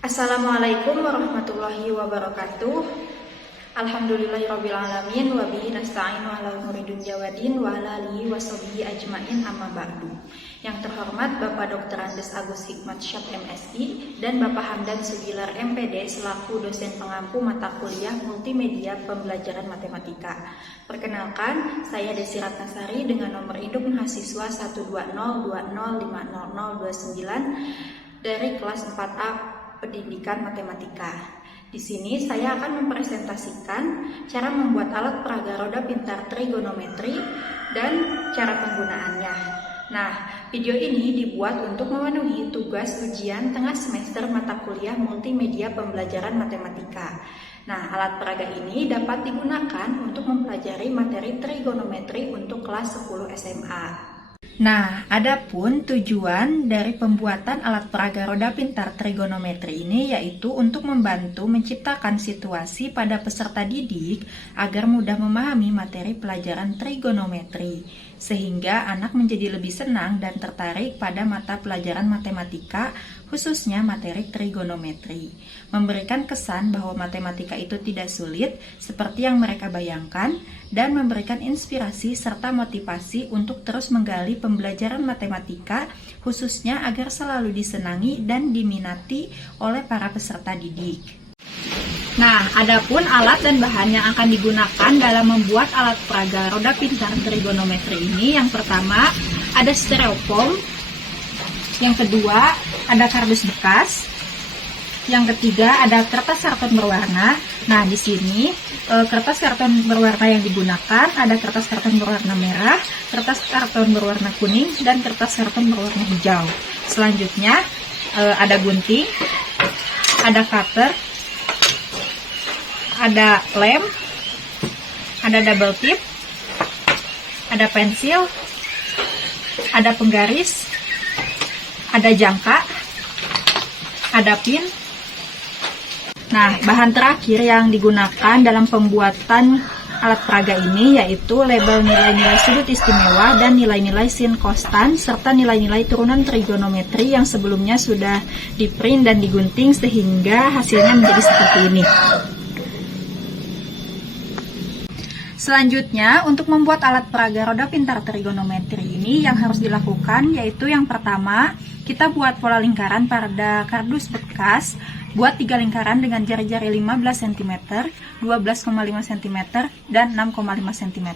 Assalamualaikum warahmatullahi wabarakatuh. Alhamdulillahirrabbilalamin. Wabihi nasta'inu ala umuri dunya waddin wa ala alihi washabihi ajmain amma ba'du. Yang terhormat Bapak Dr. Andes Agus Hikmat Syah MSI dan Bapak Hamdan Sugilar MPD selaku dosen pengampu mata kuliah multimedia pembelajaran matematika. Perkenalkan, saya Desi Ratnasari dengan nomor induk mahasiswa 120505029 dari kelas 4A Pendidikan Matematika. Di sini saya akan mempresentasikan cara membuat alat peraga roda pintar trigonometri dan cara penggunaannya. Nah, video ini dibuat untuk memenuhi tugas ujian tengah semester mata kuliah multimedia pembelajaran matematika. Nah, alat peraga ini dapat digunakan untuk mempelajari materi trigonometri untuk kelas 10 SMA. Nah, adapun tujuan dari pembuatan alat peraga roda pintar trigonometri ini yaitu untuk membantu menciptakan situasi pada peserta didik agar mudah memahami materi pelajaran trigonometri, sehingga anak menjadi lebih senang dan tertarik pada mata pelajaran matematika, khususnya materi trigonometri. Memberikan kesan bahwa matematika itu tidak sulit seperti yang mereka bayangkan, dan memberikan inspirasi serta motivasi untuk terus menggali pembelajaran matematika, khususnya agar selalu disenangi dan diminati oleh para peserta didik. Nah, adapun alat dan bahan yang akan digunakan dalam membuat alat peraga roda pintar trigonometri ini, yang pertama ada styrofoam, yang kedua ada kardus bekas, yang ketiga ada kertas karton berwarna. Nah, di sini kertas karton berwarna yang digunakan ada kertas karton berwarna merah, kertas karton berwarna kuning, dan kertas karton berwarna hijau. Selanjutnya ada gunting, ada cutter, ada lem, ada double tip, ada pensil, ada penggaris, ada jangka, ada pin. Nah, bahan terakhir yang digunakan dalam pembuatan alat peraga ini yaitu label nilai-nilai sudut istimewa dan nilai-nilai sin kostan serta nilai-nilai turunan trigonometri yang sebelumnya sudah di-print dan digunting sehingga hasilnya menjadi seperti ini. Selanjutnya, untuk membuat alat peraga roda pintar trigonometri ini yang harus dilakukan yaitu yang pertama, kita buat pola lingkaran pada kardus bekas. Buat 3 lingkaran dengan jari-jari 15 cm, 12,5 cm, dan 6,5 cm.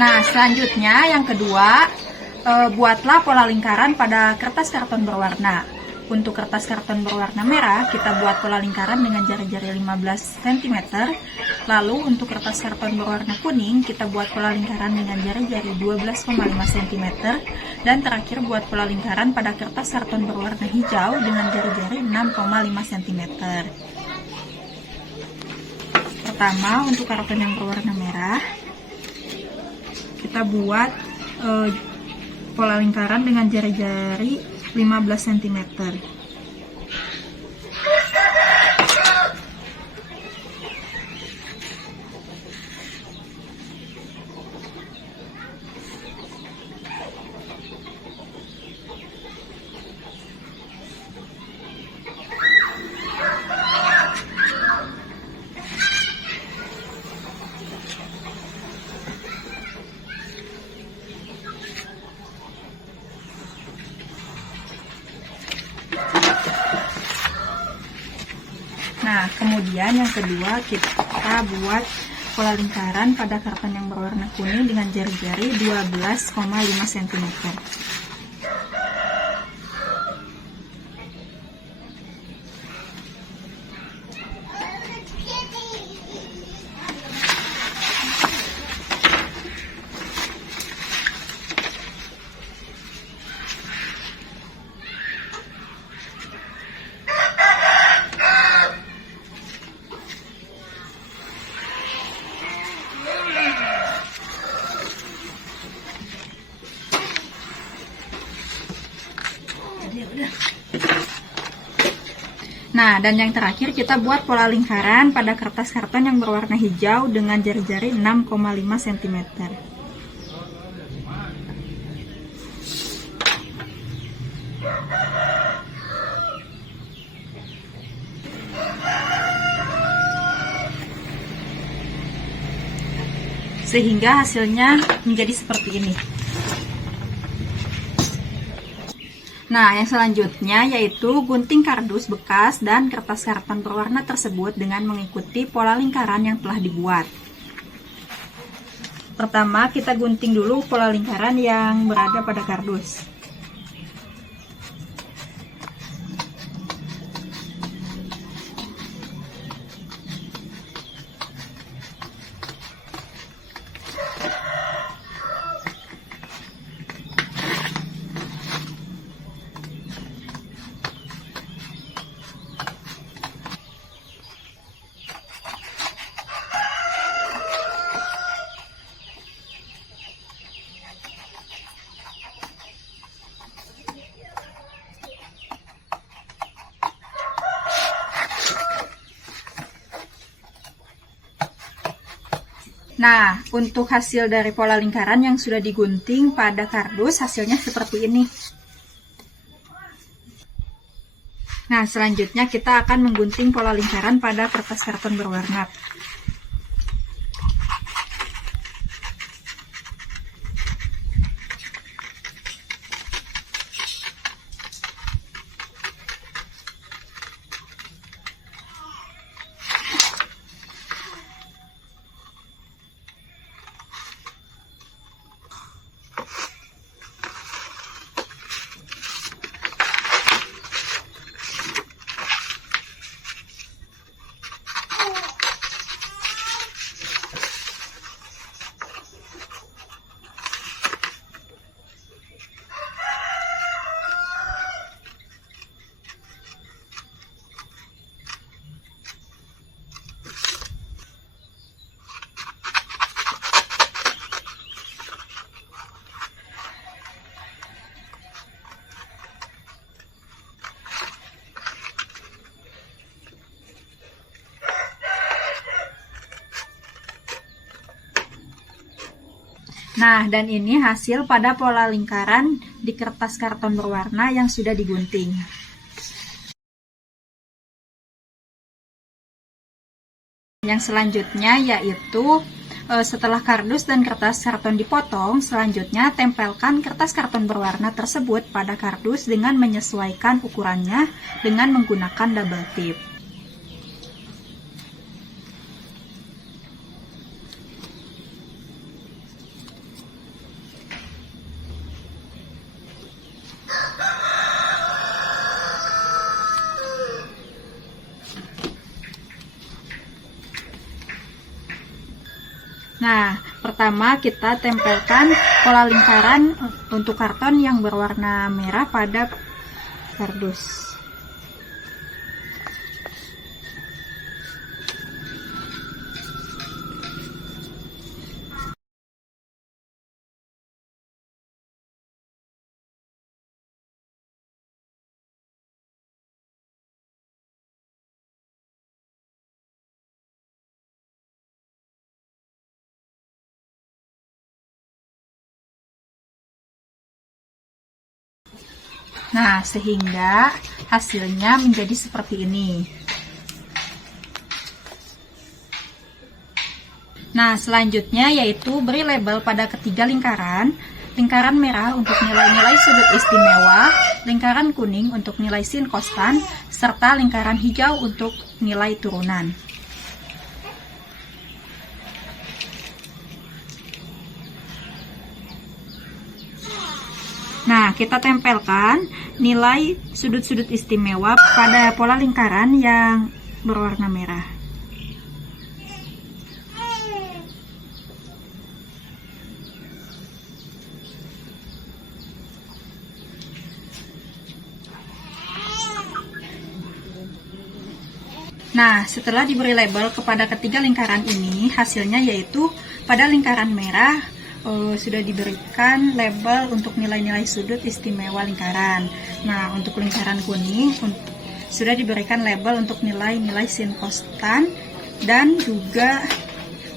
Nah, selanjutnya yang kedua, buatlah pola lingkaran pada kertas karton berwarna. Untuk kertas karton berwarna merah, kita buat pola lingkaran dengan jari-jari 15 cm. Lalu untuk kertas karton berwarna kuning, kita buat pola lingkaran dengan jari-jari 12,5 cm. Dan terakhir buat pola lingkaran pada kertas karton berwarna hijau dengan jari-jari 6,5 cm. Pertama, untuk karton yang berwarna merah, kita buat pola lingkaran dengan jari-jari 15 cm. Nah, kemudian yang kedua kita buat pola lingkaran pada karton yang berwarna kuning dengan jari-jari 12,5 cm. Nah, dan yang terakhir kita buat pola lingkaran pada kertas karton yang berwarna hijau dengan jari-jari 6,5 cm. Sehingga hasilnya menjadi seperti ini. Nah, yang selanjutnya yaitu gunting kardus bekas dan kertas karton berwarna tersebut dengan mengikuti pola lingkaran yang telah dibuat. Pertama, kita gunting dulu pola lingkaran yang berada pada kardus. Nah, untuk hasil dari pola lingkaran yang sudah digunting pada kardus, hasilnya seperti ini. Nah, selanjutnya kita akan menggunting pola lingkaran pada kertas karton berwarna. Nah, dan ini hasil pada pola lingkaran di kertas karton berwarna yang sudah digunting. Yang selanjutnya yaitu setelah kardus dan kertas karton dipotong, selanjutnya tempelkan kertas karton berwarna tersebut pada kardus dengan menyesuaikan ukurannya dengan menggunakan double tip. Nah, pertama kita tempelkan pola lingkaran untuk karton yang berwarna merah pada kardus. Nah, sehingga hasilnya menjadi seperti ini. Nah, selanjutnya yaitu beri label pada ketiga lingkaran lingkaran merah untuk nilai-nilai sudut istimewa, lingkaran kuning untuk nilai sin konstan, serta lingkaran hijau untuk nilai turunan. Nah, kita tempelkan nilai sudut-sudut istimewa pada pola lingkaran yang berwarna merah. Nah, setelah diberi label kepada ketiga lingkaran ini, hasilnya yaitu pada lingkaran merah sudah diberikan label untuk nilai-nilai sudut istimewa lingkaran. Nah, untuk lingkaran kuning sudah diberikan label untuk nilai-nilai sin konstan, dan juga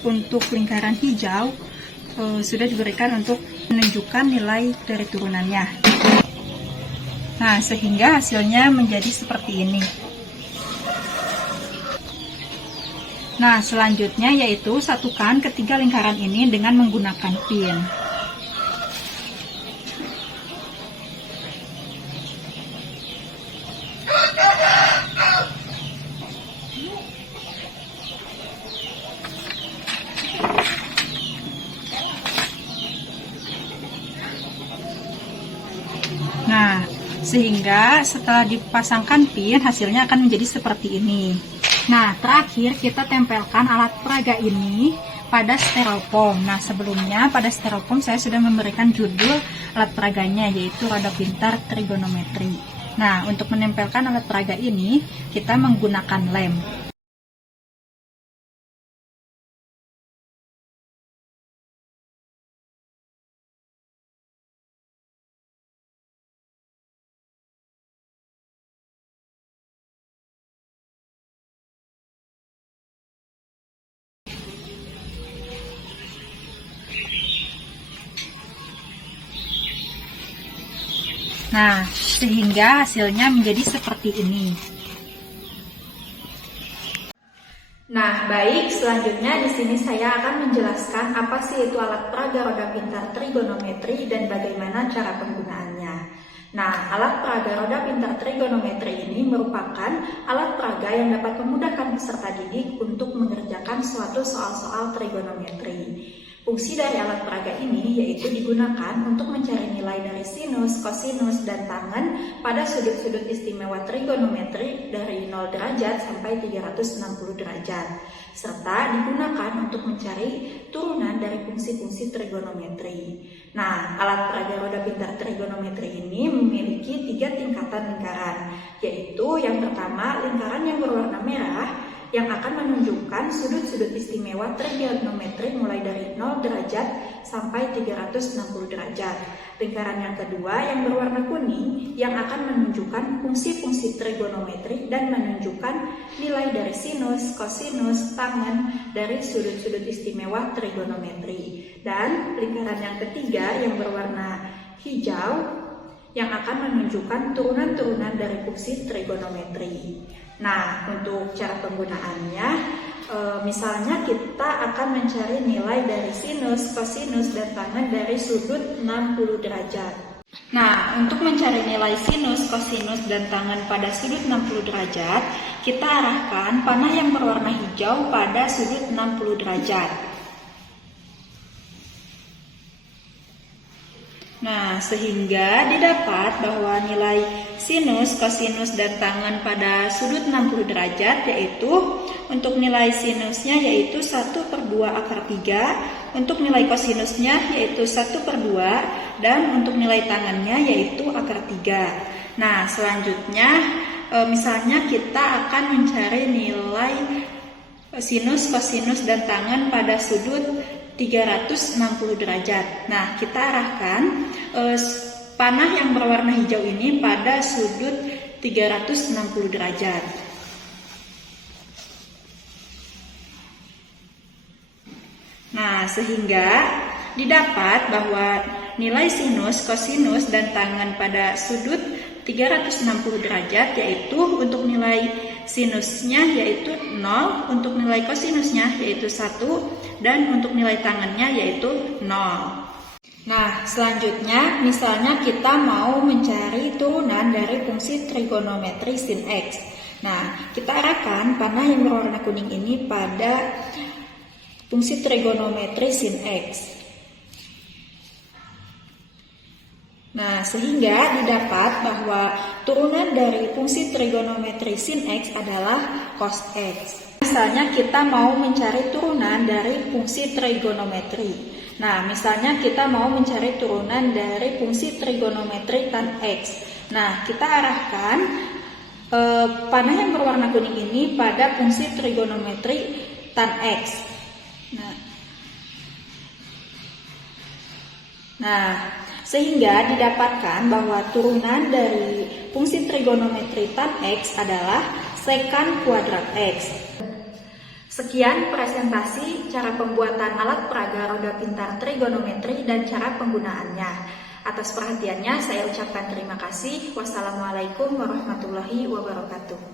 untuk lingkaran hijau sudah diberikan untuk menunjukkan nilai dari turunannya. Nah, sehingga hasilnya menjadi seperti ini. Nah, selanjutnya yaitu satukan ketiga lingkaran ini dengan menggunakan pin. Nah, sehingga setelah dipasangkan pin, hasilnya akan menjadi seperti ini. Nah, terakhir kita tempelkan alat peraga ini pada styrofoam. Nah, sebelumnya pada styrofoam saya sudah memberikan judul alat peraganya, yaitu roda pintar trigonometri. Nah, untuk menempelkan alat peraga ini, kita menggunakan lem. Nah, sehingga hasilnya menjadi seperti ini. Nah, baik, selanjutnya di sini saya akan menjelaskan apa sih itu alat peraga roda pintar trigonometri dan bagaimana cara penggunaannya. Nah, alat peraga roda pintar trigonometri ini merupakan alat peraga yang dapat memudahkan peserta didik untuk mengerjakan suatu soal-soal trigonometri. Fungsi dari alat peraga ini yaitu digunakan untuk mencari nilai dari sinus, kosinus, dan tangen pada sudut-sudut istimewa trigonometri dari 0 derajat sampai 360 derajat, serta digunakan untuk mencari turunan dari fungsi-fungsi trigonometri. Nah, alat peraga roda pintar trigonometri ini memiliki 3 tingkatan lingkaran, yaitu yang pertama lingkaran yang berwarna merah, yang akan menunjukkan sudut-sudut istimewa trigonometri mulai dari 0 derajat sampai 360 derajat. Lingkaran yang kedua yang berwarna kuning yang akan menunjukkan fungsi-fungsi trigonometri dan menunjukkan nilai dari sinus, kosinus, tangen dari sudut-sudut istimewa trigonometri. Dan lingkaran yang ketiga yang berwarna hijau yang akan menunjukkan turunan-turunan dari fungsi trigonometri. Nah, untuk cara penggunaannya, misalnya kita akan mencari nilai dari sinus, kosinus, dan tangen dari sudut 60 derajat. Nah, untuk mencari nilai sinus, kosinus, dan tangen pada sudut 60 derajat, kita arahkan panah yang berwarna hijau pada sudut 60 derajat. Nah, sehingga didapat bahwa nilai sinus, kosinus, dan tangen pada sudut 60 derajat yaitu untuk nilai sinusnya yaitu 1/2 akar 3, untuk nilai kosinusnya yaitu 1/2, dan untuk nilai tangennya yaitu akar 3. Nah, selanjutnya misalnya kita akan mencari nilai sinus, kosinus, dan tangen pada sudut 360 derajat. Nah, kita arahkan panah yang berwarna hijau ini pada sudut 360 derajat. Nah, sehingga didapat bahwa nilai sinus, kosinus, dan tangen pada sudut 360 derajat yaitu untuk nilai sinusnya yaitu 0, untuk nilai kosinusnya yaitu 1, dan untuk nilai tangennya yaitu 0. Nah, selanjutnya misalnya kita mau mencari turunan dari fungsi trigonometri sin X. Nah, kita arahkan panah yang berwarna kuning ini pada fungsi trigonometri sin X. Nah, sehingga didapat bahwa turunan dari fungsi trigonometri sin X adalah cos X. Misalnya kita mau mencari turunan dari fungsi trigonometri. Nah, misalnya kita mau mencari turunan dari fungsi trigonometri tan X. Nah, kita arahkan panah yang berwarna kuning ini pada fungsi trigonometri tan X. Nah, sehingga didapatkan bahwa turunan dari fungsi trigonometri tan X adalah sekan kuadrat X. Sekian presentasi cara pembuatan alat peraga roda pintar trigonometri dan cara penggunaannya. Atas perhatiannya saya ucapkan terima kasih. Wassalamualaikum warahmatullahi wabarakatuh.